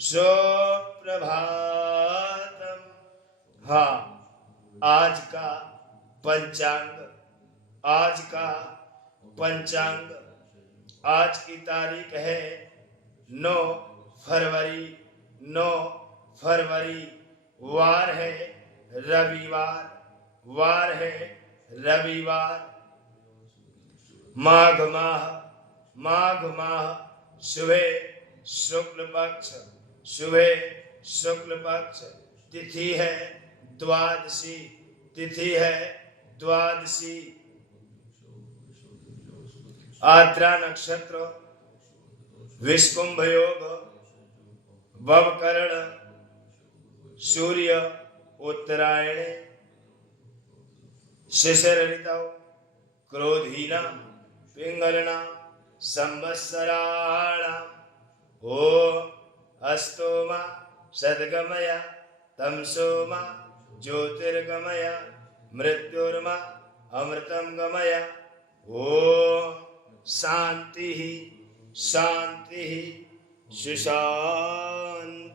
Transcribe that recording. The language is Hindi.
सुप्रभातम। हाँ, आज का पंचांग, आज का पंचांग, आज की तारीख है 9 फरवरी। 9 फरवरी, वार है रविवार, वार है रविवार। माघ माह, माघ माह, सुबह शुक्ल पक्ष, सुबह शुक्ल पक्ष, तिथि है द्वादशी, तिथि है द्वादशी। आद्रा नक्षत्र, विष्कुंभ योग, ववकरण, सूर्य उत्तरायण, शिशिर ऋतौ, क्रोधीना पिंगलना संवत्सराणाम्। ओ अस्तोमा सद्गमय तमसोमा ज्योतिर्गमय मृत्युर्मा अमृतं गमय। ओ शांति शांति सुशांति।